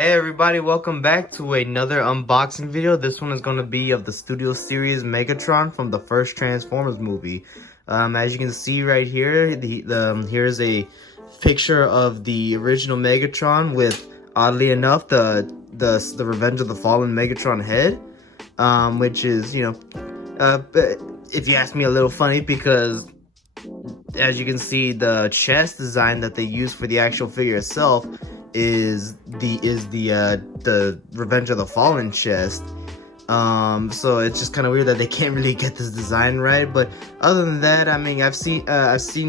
Hey everybody, welcome back to another unboxing video. This one is going to be of the studio series Megatron from the first Transformers movie. As you can see right here, here's a picture of the original Megatron with, oddly enough, the Revenge of the Fallen Megatron head, which is, if you ask me, a little funny because, as you can see, the chest design that they use for the actual figure itself is the Revenge of the Fallen chest. So it's just kind of weird that they can't really get this design right. But other than that, I mean, I've seen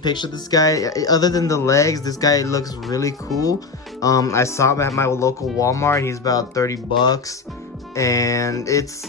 pictures of this guy. Other than the legs, this guy looks really cool. I saw him at my local Walmart. He's about 30 bucks. And it's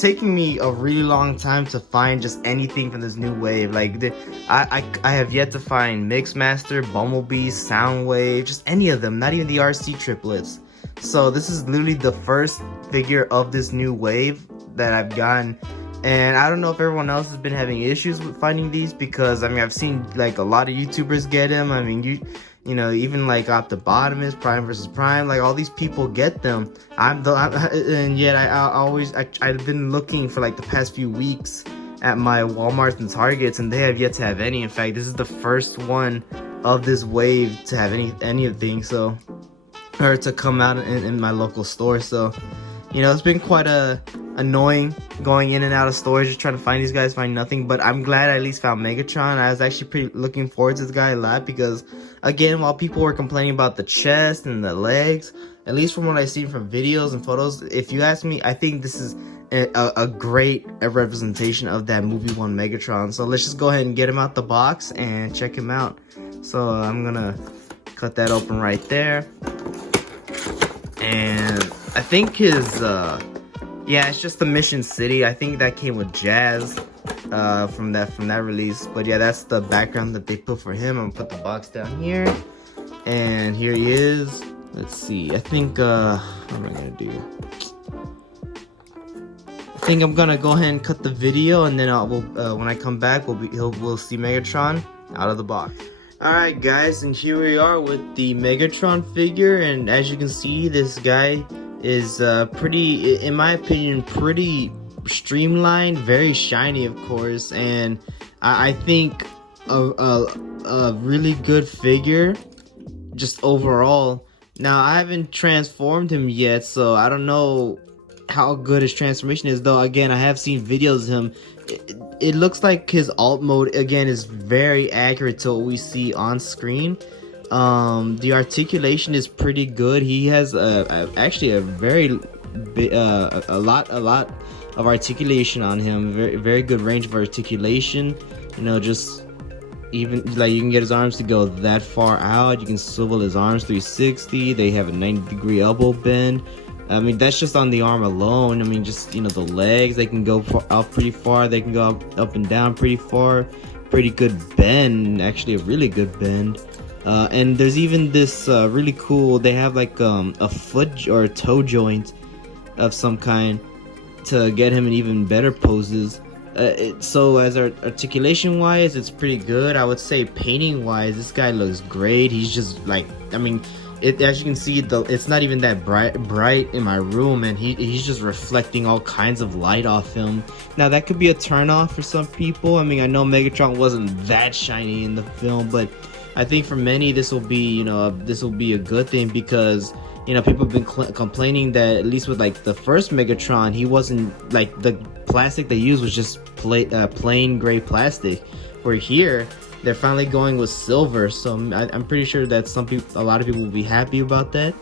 taking me a really long time to find just anything from this new wave. Like, I have yet to find Mixmaster, Bumblebee, Soundwave, just any of them, not even the RC triplets. So this is literally the first figure of this new wave that I've gotten. And I don't know if everyone else has been having issues with finding these, because I mean, I've seen like a lot of YouTubers get them. I mean, you know, even like Optibotimus, Prime vs. Prime, like all these people get them. And yet I've been looking for like the past few weeks at my Walmarts and Targets, and they have yet to have any. In fact, this is the first one of this wave to have anything, so, or to come out in my local store. So, you know, it's been quite annoying going in and out of stores just trying to find these guys, find nothing. But I'm glad I at least found Megatron. I was actually pretty looking forward to this guy a lot, because again, while people were complaining about the chest and the legs, at least from what I've seen from videos and photos, if you ask me, I think this is a great representation of that movie 1 Megatron. So let's just go ahead and get him out the box and check him out. So I'm gonna cut that open right there. And I think his yeah, it's just the Mission City. I think that came with Jazz from that release. But yeah, that's the background that they put for him. I'm gonna put the box down here, and here he is. Let's see. I think what am I gonna do? I think I'm gonna go ahead and cut the video, and then when I come back, we'll see Megatron out of the box. Alright guys, and here we are with the Megatron figure, and as you can see, this guy is pretty, in my opinion, pretty streamlined, very shiny of course, and I think a really good figure just overall. Now, I haven't transformed him yet, so I don't know how good his transformation is, though again, I have seen videos of him. It looks like his alt mode again is very accurate to what we see on screen. The articulation is pretty good. He has actually a very big, a lot of articulation on him. Very good range of articulation. You know, just even like you can get his arms to go that far out. You can swivel his arms 360. They have a 90-degree elbow bend. I mean, that's just on the arm alone. I mean, just, you know, the legs, they can go out pretty far. They can go up and down pretty far. Pretty good bend, actually a really good bend. And there's even this really cool, they have like a foot or a toe joint of some kind to get him in even better poses. So as articulation wise, it's pretty good. I would say painting wise, this guy looks great. He's just like, I mean, as you can see, it's not even that bright in my room, and he's just reflecting all kinds of light off him. Now that could be a turn off for some people. I mean, I know Megatron wasn't that shiny in the film, but I think for many this will be, you know, this will be a good thing, because, you know, people have been complaining that at least with like the first Megatron, he wasn't, like, the plastic they used was just plain gray plastic, where here they're finally going with silver. So I'm pretty sure that a lot of people will be happy about that.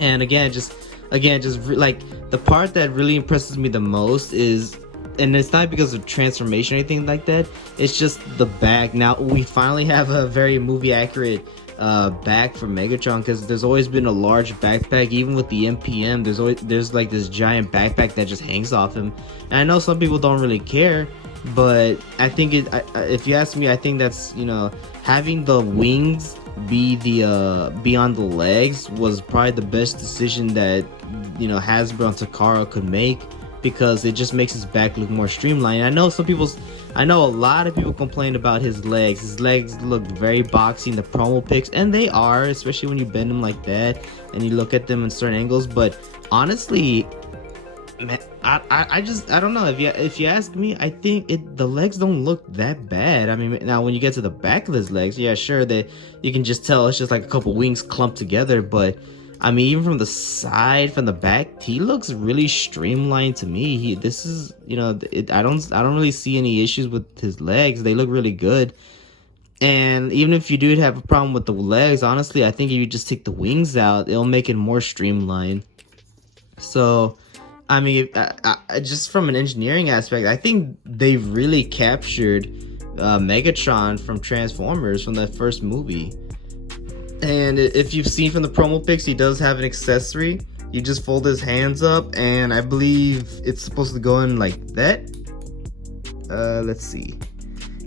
And again, just like the part that really impresses me the most is, and it's not because of transformation or anything like that, it's just the back. Now we finally have a very movie accurate back for Megatron, because there's always been a large backpack. Even with the MPM, there's like this giant backpack that just hangs off him, and I know some people don't really care, but I think if you ask me, I think that's, you know, having the wings be on the legs was probably the best decision that, you know, Hasbro and Takara could make, because it just makes his back look more streamlined. I know some people I know a lot of people complained about his legs. His legs look very boxy in the promo pics, and they are, especially when you bend them like that and you look at them in certain angles. But honestly, man, I don't know. If you ask me, I think the legs don't look that bad. I mean, now when you get to the back of his legs, yeah, sure, you can just tell it's just like a couple wings clumped together. But I mean, even from the side, from the back, he looks really streamlined to me. This is, I don't really see any issues with his legs. They look really good. And even if you do have a problem with the legs, honestly, I think if you just take the wings out, it'll make it more streamlined. So, I mean, just from an engineering aspect, I think they've really captured Megatron from Transformers, from the first movie. And if you've seen from the promo pics, he does have an accessory. You just fold his hands up, and I believe it's supposed to go in like that. Let's see.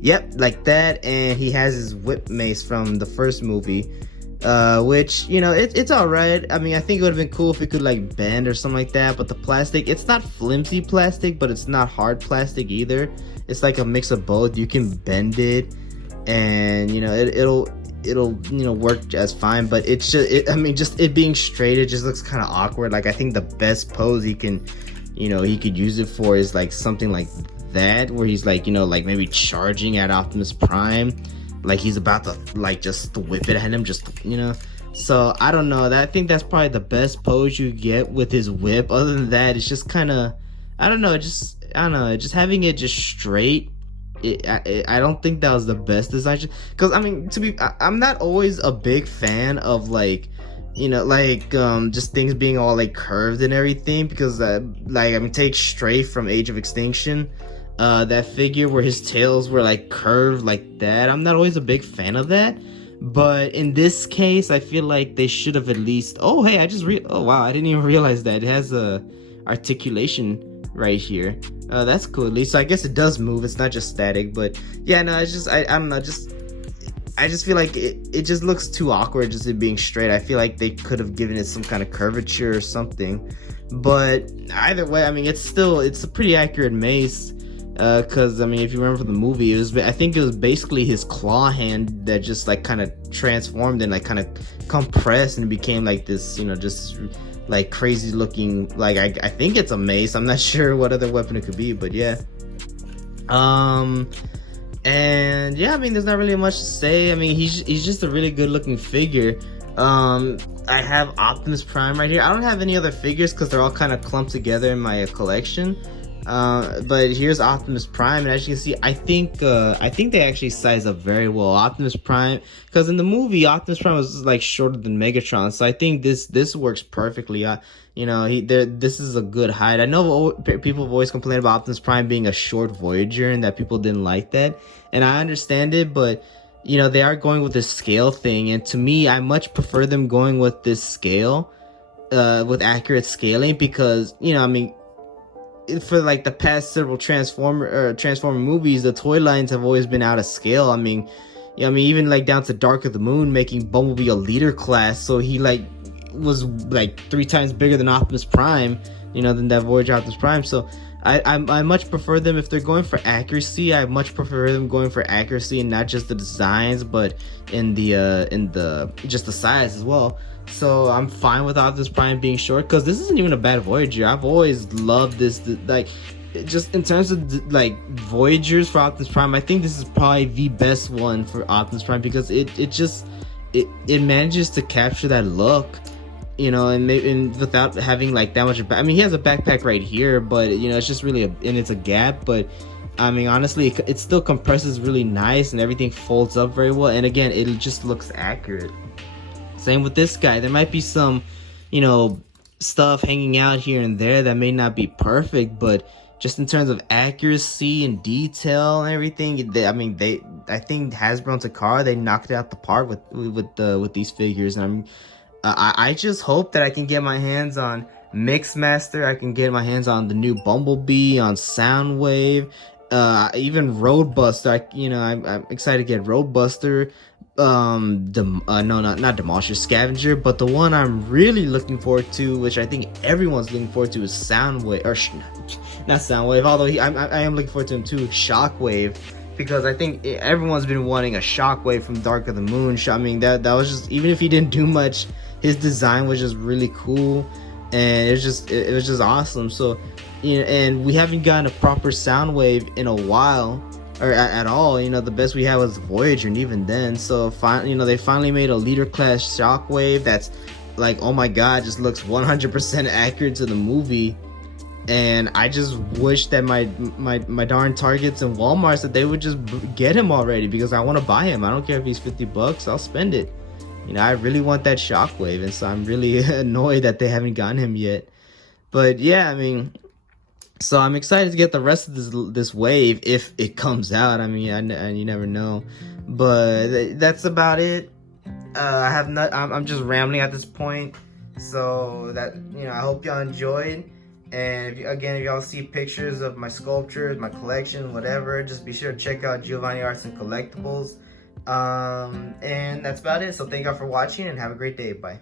Yep, like that. And he has his whip mace from the first movie, which, it's all right. I mean, I think it would have been cool if it could like bend or something like that. But the plastic, it's not flimsy plastic, but it's not hard plastic either. It's like a mix of both. You can bend it, and it'll work just fine. But it's just, I mean, just it being straight, it just looks kind of awkward. Like, I think the best pose he can, he could use it for is like something like that, where he's like, like maybe charging at Optimus Prime, like he's about to like just whip it at him, so I don't know. I think that's probably the best pose you get with his whip. Other than that, it's just kind of, I don't know, just having it just straight. I don't think that was the best design, because I mean, I'm not always a big fan of like, just things being all like curved and everything, because like, I mean, take Stray from Age of Extinction, that figure where his tails were like curved like that. I'm not always a big fan of that, but in this case, I feel like they should have at least, oh hey, oh wow, I didn't even realize that it has a articulation right here. That's cool. At least, so I guess it does move, it's not just static. But yeah, no, it's just, I don't know, I just feel like it just looks too awkward, just it being straight. I feel like they could have given it some kind of curvature or something. But either way, I mean, it's a pretty accurate mace. Because I mean, if you remember from the movie, I think it was basically his claw hand that just like kind of transformed and like kind of compressed and became like this, just like crazy looking, like I think it's a mace. I'm not sure what other weapon it could be, but yeah. And yeah, I mean, there's not really much to say. I mean, he's just a really good looking figure. I have Optimus Prime right here. I don't have any other figures because they're all kind of clumped together in my collection. But here's Optimus Prime, and as you can see, I think they actually size up very well. Optimus Prime, because in the movie Optimus Prime was like shorter than Megatron, so I think this works perfectly. This is a good height. I know people have always complained about Optimus Prime being a short Voyager and that people didn't like that, and I understand it, but they are going with this scale thing, and to me, I much prefer them going with this scale, with accurate scaling, because I mean, for like the past several Transformer movies, the toy lines have always been out of scale. I mean, even like down to Dark of the Moon, making Bumblebee a leader class, so he like was like 3 times bigger than Optimus Prime, than that Voyager Optimus Prime. So I much prefer them, if they're going for accuracy, I much prefer them going for accuracy and not just the designs, but in the just the size as well. So I'm fine with Optimus Prime being short, because this isn't even a bad Voyager. I've always loved this, like, just in terms of like Voyagers for Optimus Prime, I think this is probably the best one for Optimus Prime, because it manages to capture that look, and without having like that much. I mean, he has a backpack right here, but it's just really it's a gap. But I mean, honestly, it still compresses really nice, and everything folds up very well. And again, it just looks accurate. Same with this guy. There might be some, stuff hanging out here and there that may not be perfect, but just in terms of accuracy and detail and everything, I think Hasbro and Takara, they knocked it out the park with these figures. And I just hope that I can get my hands on Mixmaster. I can get my hands on the new Bumblebee, on Soundwave, even Roadbuster. I'm excited to get Roadbuster. Not Demolisher, Scavenger, but the one I'm really looking forward to, which I think everyone's looking forward to, is Soundwave, or not Soundwave, although I am looking forward to him too, Shockwave, because I think everyone's been wanting a Shockwave from Dark of the Moon. I mean, that was just, even if he didn't do much, his design was just really cool, and it was just awesome. So, you know, and we haven't gotten a proper Soundwave in a while, or at all. You know, the best we had was Voyager, and even then. So you know, they finally made a leader class Shockwave that's like, oh my god, just looks 100% accurate to the movie. And I just wish that my darn Targets and Walmarts, that they would just get him already, because I want to buy him. I don't care if he's $50, I'll spend it. You know, I really want that Shockwave, and so I'm really annoyed that they haven't gotten him yet. But yeah, I mean, so I'm excited to get the rest of this wave if it comes out. I mean, and you never know. But that's about it. I'm just rambling at this point. So that, you know, I hope y'all enjoyed. And if y'all see pictures of my sculptures, my collection, whatever, just be sure to check out Giovanni Arts and Collectibles. And that's about it. So thank y'all for watching, and have a great day. Bye.